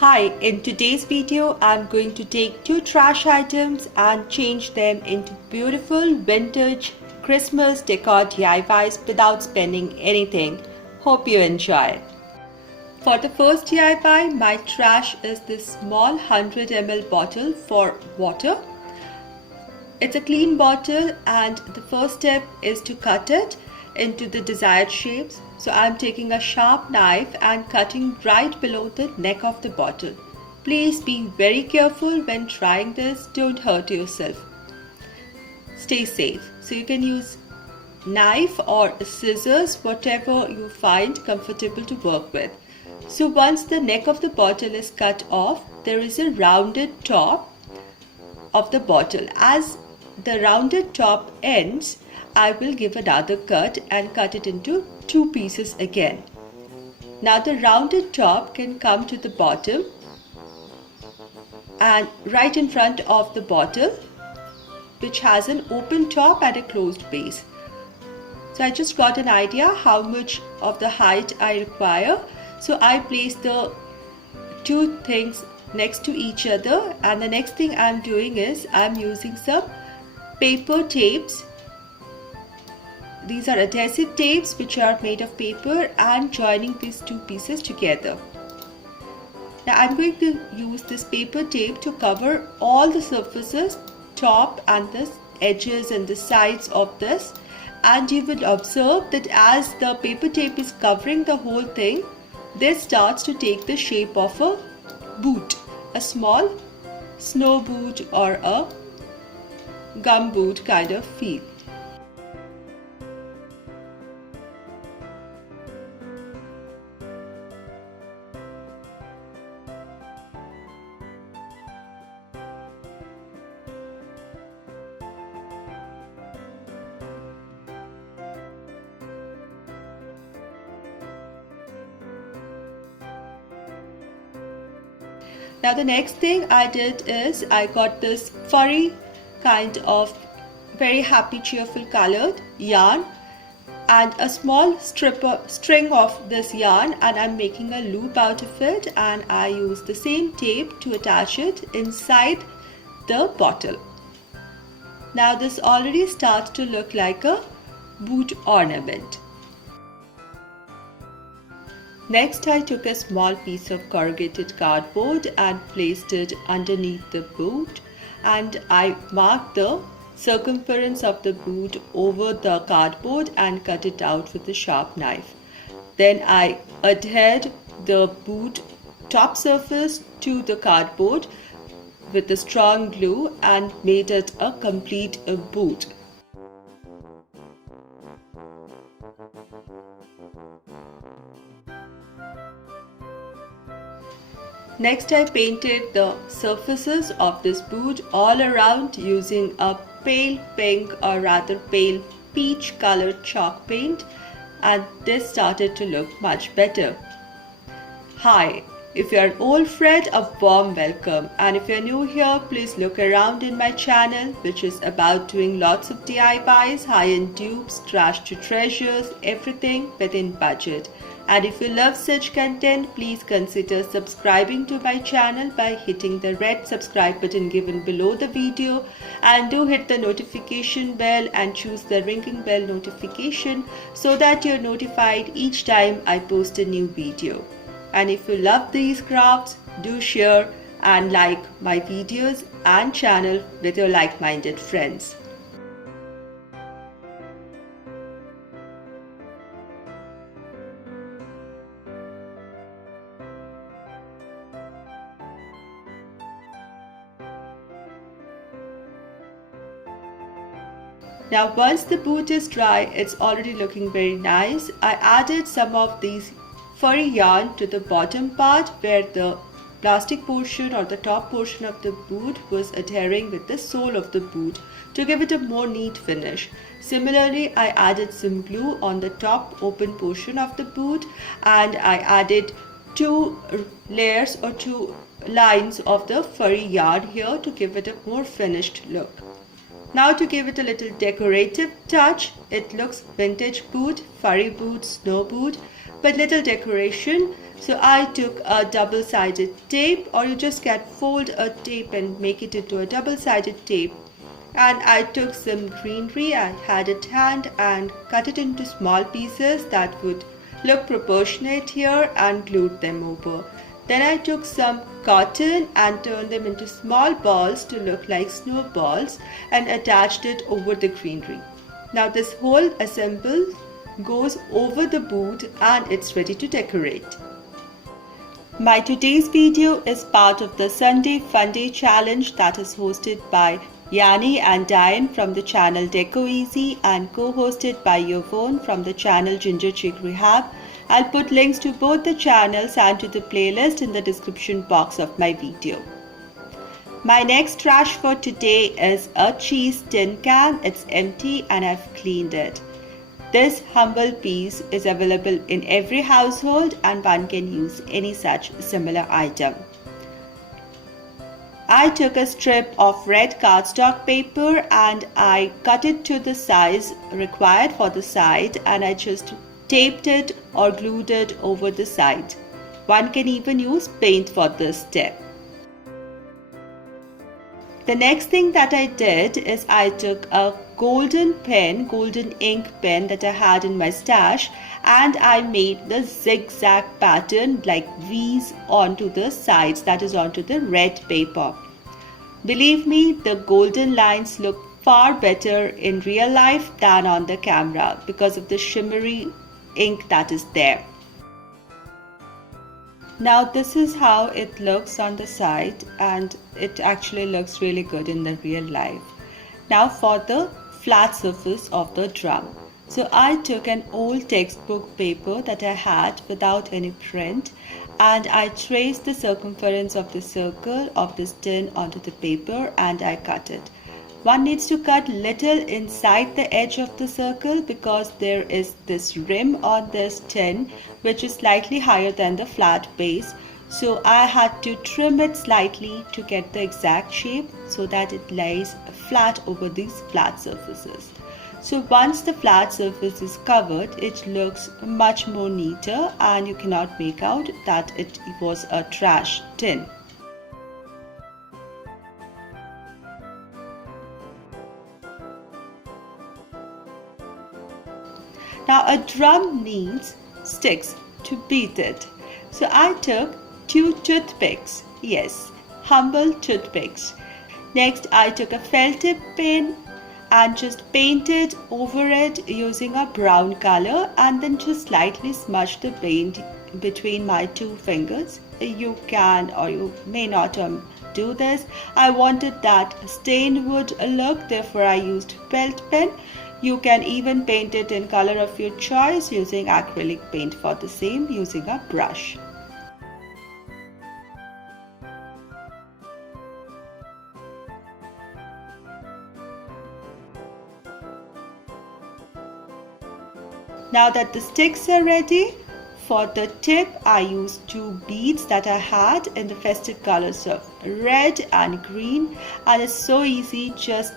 Hi, in today's video I'm going to take two trash items and change them into beautiful vintage Christmas decor DIYs without spending anything. Hope you enjoy. For the first DIY, my trash is this small 100 ml bottle for water. It's a clean bottle and the first step is to cut it into the desired shapes. So I'm taking a sharp knife and cutting right below the neck of the bottle. Please be very careful when trying this, don't hurt yourself. Stay safe. So you can use knife or scissors, whatever you find comfortable to work with. So once the neck of the bottle is cut off, there is a rounded top of the bottle. As the rounded top ends, I will give another cut and cut it into two pieces again. Now the rounded top can come to the bottom and right in front of the bottle, which has an open top and a closed base. So I just got an idea how much of the height I require. So I place the two things next to each other, and the next thing I'm doing is I'm using some paper tapes. These are adhesive tapes which are made of paper, and joining these two pieces together. Now I'm going to use this paper tape to cover all the surfaces, top and the edges and the sides of this, and you will observe that as the paper tape is covering the whole thing, this starts to take the shape of a boot, a small snow boot or a gum boot kind of feel. Now the next thing I did is I got this furry kind of very happy cheerful colored yarn and a small string of this yarn, and I'm making a loop out of it, and I use the same tape to attach it inside the bottle. Now this already starts to look like a boot ornament. Next, I took a small piece of corrugated cardboard and placed it underneath the boot, and I marked the circumference of the boot over the cardboard and cut it out with a sharp knife. Then I adhered the boot top surface to the cardboard with a strong glue and made it a complete boot. Next, I painted the surfaces of this boot all around using a pale pink or rather pale peach colored chalk paint, and this started to look much better. Hi, if you're an old friend, a warm welcome, and if you're new here, please look around in my channel, which is about doing lots of DIYs, high-end dupes, trash to treasures, everything within budget. And if you love such content, please consider subscribing to my channel by hitting the red subscribe button given below the video, and do hit the notification bell and choose the ringing bell notification so that you're notified each time I post a new video. And if you love these crafts, do share and like my videos and channel with your like-minded friends. Now once the boot is dry, it's already looking very nice. I added some of these furry yarn to the bottom part where the plastic portion or the top portion of the boot was adhering with the sole of the boot to give it a more neat finish. Similarly, I added some glue on the top open portion of the boot, and I added two layers or two lines of the furry yarn here to give it a more finished look. Now to give it a little decorative touch, it looks vintage boot, furry boot, snow boot, but little decoration. So I took a double-sided tape, or you just can fold a tape and make it into a double-sided tape. And I took some greenery I had at hand and cut it into small pieces that would look proportionate here and glued them over. Then I took some cotton and turned them into small balls to look like snowballs and attached it over the greenery. Now this whole assemble goes over the boot and it's ready to decorate. My today's video is part of the Sunday Funday challenge that is hosted by Yanni and Diane from the channel Deco Easy and co-hosted by Yvonne from the channel Ginger Chick Rehab. I'll put links to both the channels and to the playlist in the description box of my video. My next trash for today is a cheese tin can. It's empty and I've cleaned it. This humble piece is available in every household and one can use any such similar item. I took a strip of red cardstock paper and I cut it to the size required for the side and I just taped it or glued it over the side. One can even use paint for this step. The next thing that I did is I took a golden ink pen that I had in my stash and I made the zigzag pattern like V's onto the sides, that is onto the red paper. Believe me, the golden lines look far better in real life than on the camera because of the shimmery ink that is there. Now this is how it looks on the side and it actually looks really good in the real life. Now for the flat surface of the drum. So I took an old textbook paper that I had without any print and I traced the circumference of the circle of this tin onto the paper and I cut it. One needs to cut little inside the edge of the circle because there is this rim on this tin which is slightly higher than the flat base. So I had to trim it slightly to get the exact shape so that it lays flat over these flat surfaces. So once the flat surface is covered, it looks much more neater and you cannot make out that it was a trash tin. Now a drum needs sticks to beat it. So I took 2 toothpicks. Yes, humble toothpicks. Next I took a felt tip pen and just painted over it using a brown color and then just slightly smudged the paint between my 2 fingers. You can or you may not do this. I wanted that stained wood look, therefore I used felt pen. You can even paint it in color of your choice using acrylic paint for the same using a brush. Now that the sticks are ready, for the tip I used 2 beads that I had in the festive colors of red and green and it's so easy, just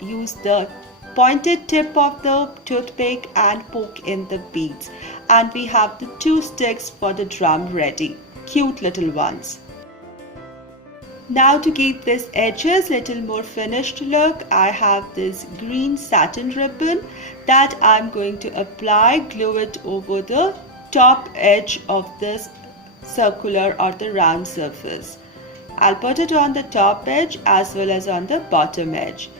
use the pointed tip of the toothpick and poke in the beads and we have the 2 sticks for the drum ready, cute little ones. Now to give this edges little more finished look, I have this green satin ribbon that I'm going to apply, glue it over the top edge of this circular or the round surface. I'll put it on the top edge as well as on the bottom edge.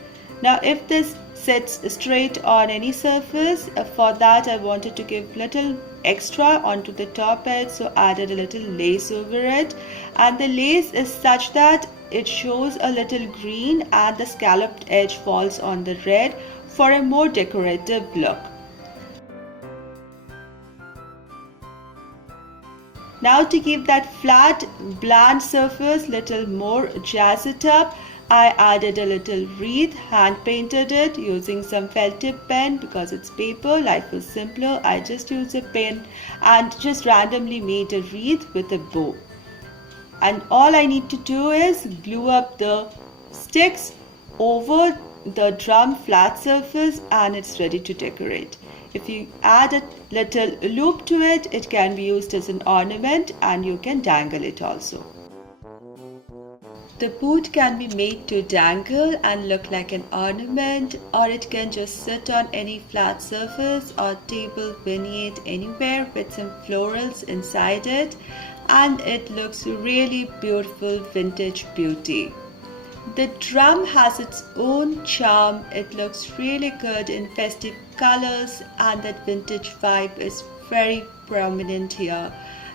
Now if this sits straight on any surface, for that I wanted to give little extra onto the top edge, so added a little lace over it and the lace is such that it shows a little green and the scalloped edge falls on the red for a more decorative look. Now to give that flat bland surface little more jazz it up, I added a little wreath, hand painted it using some felt tip pen because it's paper, life was simpler. I just used a pen and just randomly made a wreath with a bow. And all I need to do is glue up the sticks over the drum flat surface and it's ready to decorate. If you add a little loop to it, it can be used as an ornament and you can dangle it also. The boot can be made to dangle and look like an ornament, or it can just sit on any flat surface or table beneath anywhere with some florals inside it, and it looks really beautiful vintage beauty. The drum has its own charm. It looks really good in festive colors and that vintage vibe is very prominent here.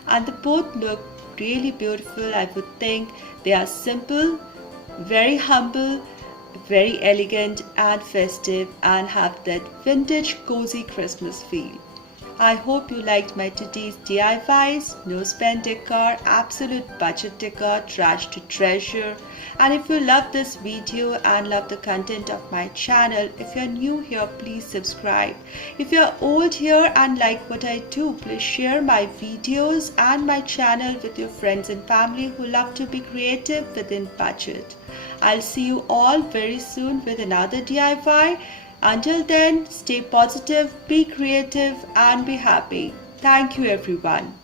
And they both look really beautiful. I would think they are simple, very humble, very elegant and festive, and have that vintage cozy Christmas feel. I hope you liked my today's DIYs, no spend decor, absolute budget decor, trash to treasure. And if you love this video and love the content of my channel, if you're new here, please subscribe. If you're old here and like what I do, please share my videos and my channel with your friends and family who love to be creative within budget. I'll see you all very soon with another DIY. Until then, stay positive, be creative, and be happy. Thank you, everyone.